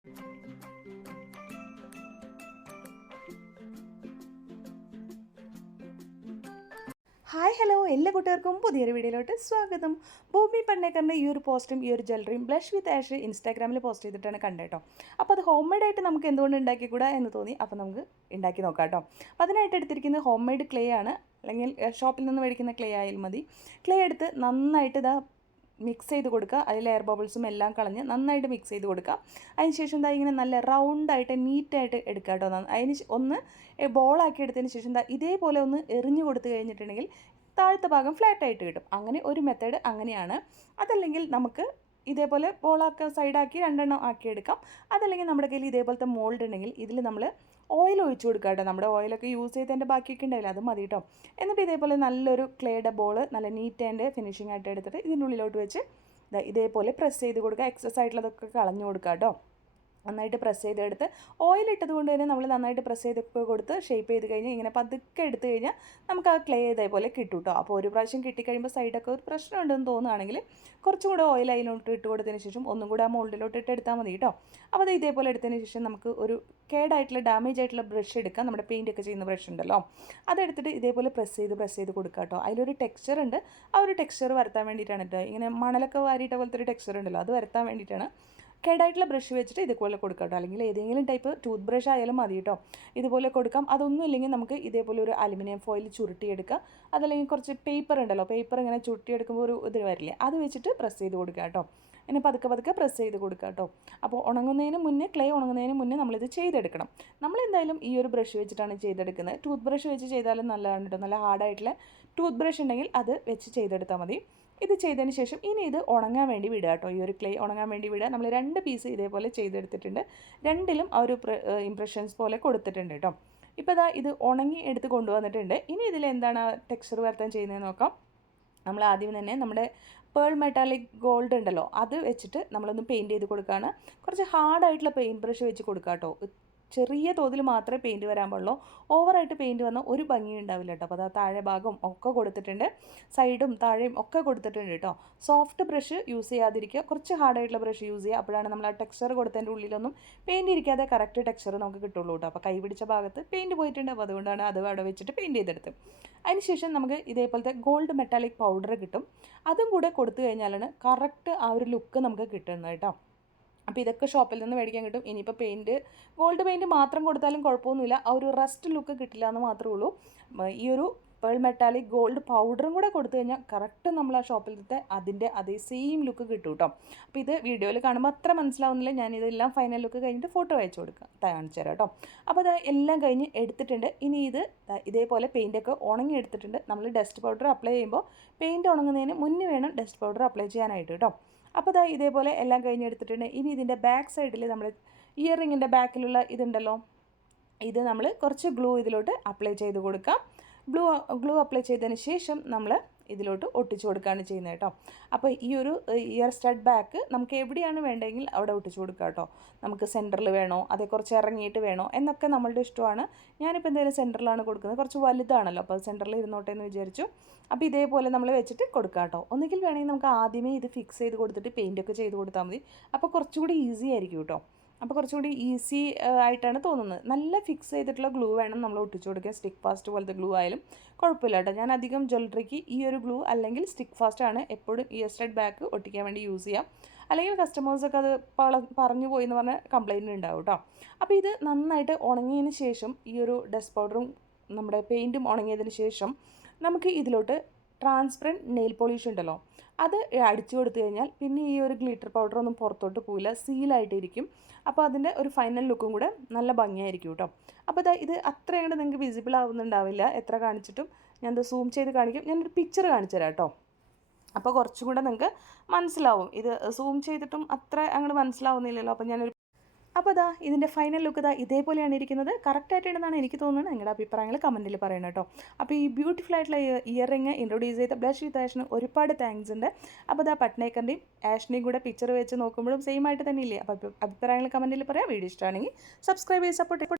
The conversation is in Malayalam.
ഹായ് ഹലോ എല്ലാ കൂട്ടുകാർക്കും പുതിയൊരു വീഡിയോയിലോട്ട് സ്വാഗതം. ഭൂമി പണ്ണേക്കറിൻ്റെ ഈ ഒരു പോസ്റ്റും ഈ ഒരു ജ്വല്ലറിയും ബ്ലഷ് വിത്ത് ആഷ് ഇൻസ്റ്റാഗ്രാമിൽ പോസ്റ്റ് ചെയ്തിട്ടാണ് കണ്ടേട്ടോ. അപ്പോൾ അത് ഹോം മെയ്ഡ് ആയിട്ട് നമുക്ക് എന്തുകൊണ്ട് ഉണ്ടാക്കിക്കൂടാ എന്ന് തോന്നി. അപ്പോൾ നമുക്ക് ഉണ്ടാക്കി നോക്കാം കേട്ടോ. അപ്പോൾ അതിനായിട്ട് എടുത്തിരിക്കുന്നത് ഹോം മെയ്ഡ് ക്ലേ ആണ്, അല്ലെങ്കിൽ ഷോപ്പിൽ നിന്ന് മേടിക്കുന്ന ക്ലേ ആയാലും മതി. ക്ലേ എടുത്ത് നന്നായിട്ട് ഇതാ മിക്സ് ചെയ്ത് കൊടുക്കുക. അതിൽ എയർ ബബിൾസും എല്ലാം കളഞ്ഞ് നന്നായിട്ട് മിക്സ് ചെയ്ത് കൊടുക്കുക. അതിന് ശേഷം എന്താ ഇങ്ങനെ നല്ല റൗണ്ടായിട്ട് നീറ്റായിട്ട് എടുക്കുക കേട്ടോ. അതിന് ഒന്ന് ബോളാക്കി എടുത്തതിന് ശേഷം എന്താ ഇതേപോലെ ഒന്ന് എറിഞ്ഞു കൊടുത്തു കഴിഞ്ഞിട്ടുണ്ടെങ്കിൽ താഴത്തെ ഭാഗം ഫ്ലാറ്റായിട്ട് കിട്ടും. അങ്ങനെ ഒരു മെത്തേഡ് അങ്ങനെയാണ്. അതല്ലെങ്കിൽ നമുക്ക് ഇതേപോലെ ബോളാക്കി സൈഡാക്കി രണ്ടെണ്ണം ആക്കിയെടുക്കാം. അതല്ലെങ്കിൽ നമ്മുടെ കയ്യിൽ ഇതേപോലത്തെ മോൾഡ് ഉണ്ടെങ്കിൽ ഇതിൽ നമ്മൾ ഓയിൽ ഒഴിച്ചു കൊടുക്കുക കേട്ടോ. നമ്മുടെ ഓയിലൊക്കെ യൂസ് ചെയ്തതിൻ്റെ ബാക്കിയൊക്കെ ഉണ്ടാവില്ല, അത് മതി കേട്ടോ. എന്നിട്ട് ഇതേപോലെ നല്ലൊരു ക്ലേയുടെ ബോൾ നല്ല നീറ്റ് ആൻഡ് ഫിനിഷിംഗ് ആയിട്ട് എടുത്തിട്ട് ഇതിൻ്റെ ഉള്ളിലോട്ട് വെച്ച് ഇതേപോലെ പ്രസ് ചെയ്ത് കൊടുക്കുക. എക്സസ് ആയിട്ടുള്ളതൊക്കെ കളഞ്ഞു കൊടുക്കുക കേട്ടോ. നന്നായിട്ട് പ്രസ് ചെയ്തെടുത്ത് ഓയിലിട്ടത് കൊണ്ട് തന്നെ നമ്മൾ നന്നായിട്ട് പ്രസ് ചെയ്തൊക്കെ കൊടുത്ത് ഷേപ്പ് ചെയ്ത് കഴിഞ്ഞാൽ ഇങ്ങനെ പതുക്കെ എടുത്തു കഴിഞ്ഞാൽ നമുക്ക് ആ ക്ലേ ഇതേപോലെ കിട്ടും കേട്ടോ. അപ്പോൾ ഒരു പ്രാവശ്യം കിട്ടിക്കഴിയുമ്പോൾ സൈഡൊക്കെ ഒരു പ്രശ്നമുണ്ടെന്ന് തോന്നുകയാണെങ്കിൽ കുറച്ചും കൂടെ ഓയിൽ അതിലോട്ട് ഇട്ട് കൊടുത്തതിന് ശേഷം ഒന്നും കൂടെ ആ മോൾഡിലോട്ട് എടുത്താൽ മതി കേട്ടോ. അപ്പോൾ അത് ഇതേപോലെ എടുത്തതിന് ശേഷം നമുക്ക് ഒരു കേടായിട്ടുള്ള ഡാമേജ് ആയിട്ടുള്ള ബ്രഷ് എടുക്കാം. നമ്മുടെ പെയിൻ്റ് ഒക്കെ ചെയ്യുന്ന ബ്രഷ് ഉണ്ടല്ലോ, അതെടുത്തിട്ട് ഇതേപോലെ പ്രസ് ചെയ്ത് കൊടുക്കുക കേട്ടോ. അതിലൊരു ടെക്സ്ചർ ഉണ്ട്, ആ ഒരു ടെക്സ്ചർ വരുത്താൻ വേണ്ടിയിട്ടാണ് കേട്ടോ. ഇങ്ങനെ മണലൊക്കെ വാരിയിട്ട പോലത്തെ ഒരു ടെക്സ്ചർ ഉണ്ടല്ലോ, അത് വരുത്താൻ വേണ്ടിയിട്ടാണ്. കേടായിട്ടുള്ള ബ്രഷ് വെച്ചിട്ട് ഇതുപോലെ കൊടുക്കാം കേട്ടോ. അല്ലെങ്കിൽ ഏതെങ്കിലും ടൈപ്പ് ടൂത്ത് ബ്രഷ് ആയാലും മതി കേട്ടോ. ഇതുപോലെ കൊടുക്കാം. അതൊന്നും ഇല്ലെങ്കിൽ നമുക്ക് ഇതേപോലെ ഒരു അലുമിനിയം ഫോയിൽ ചുരുട്ടിയെടുക്കാം. അതല്ലെങ്കിൽ കുറച്ച് പേപ്പർ ഉണ്ടല്ലോ, പേപ്പർ ഇങ്ങനെ ചുരുട്ടിയെടുക്കുമ്പോൾ ഒരു ഇത് വരില്ലേ, അത് വെച്ചിട്ട് പ്രസ് ചെയ്ത് കൊടുക്കുക കേട്ടോ. ഇനി പതുക്കെ പ്രസ് ചെയ്ത് കൊടുക്കുക കേട്ടോ. അപ്പോൾ ക്ലേ ഉണങ്ങുന്നതിന് മുന്നേ നമ്മളിത് ചെയ്തെടുക്കണം. നമ്മളെന്തായാലും ഈ ഒരു ബ്രഷ് വെച്ചിട്ടാണ് ചെയ്തെടുക്കുന്നത്. ടൂത്ത് ബ്രഷ് വെച്ച് ചെയ്താലും നല്ലതാണ് കേട്ടോ. നല്ല ഹാർഡായിട്ടുള്ള ടൂത്ത് ബ്രഷ് ഉണ്ടെങ്കിൽ അത് വെച്ച് ചെയ്തെടുത്താൽ മതി. ഇത് ചെയ്തതിന് ശേഷം ഇനി ഇത് ഉണങ്ങാൻ വേണ്ടി വിടുക കേട്ടോ. ഈ ഒരു ക്ലേ ഉണങ്ങാൻ വേണ്ടി വിടുക. നമ്മൾ 2 പീസ് ഇതേപോലെ ചെയ്തെടുത്തിട്ടുണ്ട്. രണ്ടിലും ആ ഒരു ഇംപ്രഷൻസ് പോലെ കൊടുത്തിട്ടുണ്ട് കേട്ടോ. ഇപ്പോൾ ഇതാ ഇത് ഉണങ്ങി എടുത്ത് കൊണ്ടുവന്നിട്ടുണ്ട്. ഇനി ഇതിൽ എന്താണ് ടെക്സ്ചർ വരുത്താൻ ചെയ്യുന്നതെന്ന് നോക്കാം. നമ്മൾ ആദ്യം തന്നെ നമ്മുടെ പേൾ മെറ്റാലിക് ഗോൾഡ് ഉണ്ടല്ലോ, അത് വെച്ചിട്ട് നമ്മളൊന്ന് പെയിൻറ്റ് ചെയ്ത് കൊടുക്കുകയാണ്. കുറച്ച് ഹാർഡായിട്ടുള്ള പെയിൻറ്റ് ബ്രഷ് വെച്ച് കൊടുക്കുക കേട്ടോ. ചെറിയ തോതിൽ മാത്രമേ പെയിൻറ്റ് വരാൻ പാടുള്ളൂ. ഓവറായിട്ട് പെയിൻറ്റ് വന്നാൽ ഒരു ഭംഗി ഉണ്ടാവില്ല കേട്ടോ. അപ്പോൾ അത് താഴെ ഭാഗം ഒക്കെ കൊടുത്തിട്ടുണ്ട്, സൈഡും താഴെയും ഒക്കെ കൊടുത്തിട്ടുണ്ട് കേട്ടോ. സോഫ്റ്റ് ബ്രഷ് യൂസ് ചെയ്യാതിരിക്കുക, കുറച്ച് ഹാർഡായിട്ടുള്ള ബ്രഷ് യൂസ് ചെയ്യുക. അപ്പോഴാണ് നമ്മൾ ആ ടെക്സ്ചർ കൊടുത്തതിൻ്റെ ഉള്ളിലൊന്നും പെയിൻറ്റ് ഇരിക്കാതെ കറക്റ്റ് ടെക്സ്ചർ നമുക്ക് കിട്ടുള്ളൂ കേട്ടോ. അപ്പോൾ കൈ പിടിച്ച ഭാഗത്ത് പെയിൻറ്റ് പോയിട്ടുണ്ട്. അപ്പോൾ അതുകൊണ്ടാണ് അത് അവിടെ വെച്ചിട്ട് പെയിൻറ്റ് ചെയ്തെടുത്ത്. അതിനുശേഷം നമുക്ക് ഇതേപോലത്തെ ഗോൾഡ് മെറ്റാലിക് പൗഡർ കിട്ടും. അതും കൂടെ കൊടുത്തു കഴിഞ്ഞാലാണ് കറക്റ്റ് ആ ഒരു ലുക്ക് നമുക്ക് കിട്ടുന്നത് കേട്ടോ. അപ്പോൾ ഇതൊക്കെ ഷോപ്പിൽ നിന്ന് മേടിക്കാൻ കിട്ടും. ഇനിയിപ്പോൾ ഗോൾഡ് പെയിൻറ്റ് മാത്രം കൊടുത്താലും കുഴപ്പമൊന്നുമില്ല, ആ ഒരു റസ്റ്റ് ലുക്ക് കിട്ടില്ല എന്ന് മാത്രമേ ഉള്ളൂ. ഈ ഒരു പേൾ മെറ്റാലിക് ഗോൾഡ് പൗഡറും കൂടെ കൊടുത്തു കഴിഞ്ഞാൽ കറക്റ്റ് നമ്മൾ ആ ഷോപ്പിലത്തെ അതിൻ്റെ അതേ സെയിം ലുക്ക് കിട്ടും കേട്ടോ. അപ്പോൾ ഇത് വീഡിയോയിൽ കാണുമ്പോൾ അത്ര മനസ്സിലാവുന്നില്ല. ഞാനിതെല്ലാം ഫൈനൽ ലുക്ക് കഴിഞ്ഞിട്ട് ഫോട്ടോ അയച്ചു കാണിച്ചു തരാം കേട്ടോ. അപ്പോൾ അത് എല്ലാം കഴിഞ്ഞ് എടുത്തിട്ടുണ്ട്. ഇനി ഇതേപോലെ പെയിൻറ്റൊക്കെ ഉണങ്ങി എടുത്തിട്ടുണ്ട്. നമ്മൾ ഡസ്റ്റ് പൗഡർ അപ്ലൈ ചെയ്യുമ്പോൾ പെയിൻറ്റ് ഉണങ്ങുന്നതിന് മുന്നേ വേണം ഡസ്റ്റ് പൗഡർ അപ്ലൈ ചെയ്യാനായിട്ട് കേട്ടോ. അപ്പോൾ ഇതേപോലെ എല്ലാം കഴിഞ്ഞെടുത്തിട്ടുണ്ട്. ഇനി ഇതിൻ്റെ ബാക്ക് സൈഡിൽ നമ്മൾ ഇയർ റിങ്ങിൻ്റെ ബാക്കിലുള്ള ഇതുണ്ടല്ലോ, ഇത് നമ്മൾ കുറച്ച് ഗ്ലൂ ഇതിലോട്ട് അപ്ലൈ ചെയ്ത് കൊടുക്കാം. ഗ്ലൂ അപ്ലൈ ചെയ്തതിന് ശേഷം നമ്മൾ ഇതിലോട്ട് ഒട്ടിച്ചു കൊടുക്കുകയാണ് ചെയ്യുന്നത് കേട്ടോ. അപ്പോൾ ഈ ഒരു ഇയർ സ്റ്റഡ് ബാക്ക് നമുക്ക് എവിടെയാണ് വേണ്ടതെങ്കിൽ അവിടെ ഒട്ടിച്ചു കൊടുക്കുക കേട്ടോ. നമുക്ക് സെൻറ്ററിൽ വേണോ അതേ കുറച്ച് ഇറങ്ങിയിട്ട് വേണോ എന്നൊക്കെ നമ്മളുടെ ഇഷ്ടമാണ്. ഞാനിപ്പോൾ എന്തായാലും സെൻറ്ററിലാണ് കൊടുക്കുന്നത്, കുറച്ച് വലുതാണല്ലോ, അപ്പോൾ അത് സെൻറ്ററിൽ ഇരുന്നോട്ടെ എന്ന് വിചാരിച്ചു. അപ്പോൾ ഇതേപോലെ നമ്മൾ വെച്ചിട്ട് കൊടുക്കുക കേട്ടോ. ഒന്നുകിൽ വേണമെങ്കിൽ നമുക്ക് ആദ്യമേ ഇത് ഫിക്സ് ചെയ്ത് കൊടുത്തിട്ട് പെയിൻറ്റൊക്കെ ചെയ്ത് കൊടുത്താൽ മതി. അപ്പോൾ കുറച്ചുകൂടി ഈസി ആയിരിക്കും കേട്ടോ. അപ്പോൾ കുറച്ചുകൂടി ഈസി ആയിട്ടാണ് തോന്നുന്നത്. നല്ല ഫിക്സ് ചെയ്തിട്ടുള്ള ഗ്ലൂ വേണം നമ്മൾ ഒട്ടിച്ചു കൊടുക്കുക. സ്റ്റിക്ക് ഫാസ്റ്റ് പോലത്തെ ഗ്ലൂ ആയാലും കുഴപ്പമില്ല കേട്ടോ. ഞാൻ അധികം ജ്വല്ലറിക്ക് ഈ ഒരു ഗ്ലൂ അല്ലെങ്കിൽ സ്റ്റിക്ക് ഫാസ്റ്റ് ആണ് എപ്പോഴും ഇയർ സ്റ്റഡ് ബാക്ക് ഒട്ടിക്കാൻ വേണ്ടി യൂസ് ചെയ്യാം. അല്ലെങ്കിൽ കസ്റ്റമേഴ്സൊക്കെ അത് പറഞ്ഞു പോയി എന്ന് പറഞ്ഞാൽ കംപ്ലയിൻറ്റ് ഉണ്ടാവും കേട്ടോ. അപ്പോൾ ഇത് നന്നായിട്ട് ഉണങ്ങിയതിന് ശേഷം ഈ ഒരു ഡസ്റ്റ് പൗഡറും നമ്മുടെ പെയിൻറ്റും ഉണങ്ങിയതിന് ശേഷം നമുക്ക് ഇതിലോട്ട് ട്രാൻസ്പെറൻറ്റ് നെയിൽ പോളിഷ് ഉണ്ടല്ലോ, അത് അടിച്ചു കൊടുത്തു കഴിഞ്ഞാൽ പിന്നെ ഈ ഒരു ഗ്ലിറ്റർ പൗഡറൊന്നും പുറത്തോട്ട് പോയില്ല, സീലായിട്ടിരിക്കും. അപ്പോൾ അതിൻ്റെ ഒരു ഫൈനൽ ലുക്കും കൂടെ നല്ല ഭംഗിയായിരിക്കും കേട്ടോ. അപ്പോൾ ഇത് അത്ര അങ്ങോട്ട് നിങ്ങൾക്ക് വിസിബിൾ ആവുന്നുണ്ടാവില്ല എത്ര കാണിച്ചിട്ടും. ഞാനത് സൂം ചെയ്ത് കാണിക്കും. ഞാനൊരു പിക്ചർ കാണിച്ചു തരാം കേട്ടോ. അപ്പോൾ കുറച്ചും കൂടെ നിങ്ങൾക്ക് മനസ്സിലാവും. ഇത് സൂം ചെയ്തിട്ടും അത്ര അങ്ങോട്ട് മനസ്സിലാവുന്നില്ലല്ലോ. അപ്പോൾ ഇതിൻ്റെ ഫൈനൽ ലുക്ക് ഇതേപോലെയാണ് ഇരിക്കുന്നത്. കറക്റ്റായിട്ടുണ്ടെന്നാണ് എനിക്ക് തോന്നുന്നത്. നിങ്ങളുടെ അഭിപ്രായങ്ങൾ കമൻറ്റിൽ പറയണം കേട്ടോ. അപ്പോൾ ഈ ബ്യൂട്ടിഫുൾ ആയിട്ടുള്ള ഇയർ റിങ് ഇൻട്രൊഡ്യൂസ് ചെയ്ത ബ്ലഷ് വിത്ത് ആഷിന് ഒരുപാട് താങ്ക്സ് ഉണ്ട്. അപ്പോൾ പട്നേക്കറിൻ്റെയും ആഷിനെയും കൂടെ പിക്ചർ വെച്ച് നോക്കുമ്പോഴും സെയിം ആയിട്ട് തന്നെ ഇല്ലേ. അപ്പോൾ അഭിപ്രായങ്ങൾ കമൻറ്റിൽ പറയാം. വീഡിയോ ഇഷ്ടമാണെങ്കിൽ സബ്സ്ക്രൈബ് ചെയ്ത് സപ്പോർട്ട്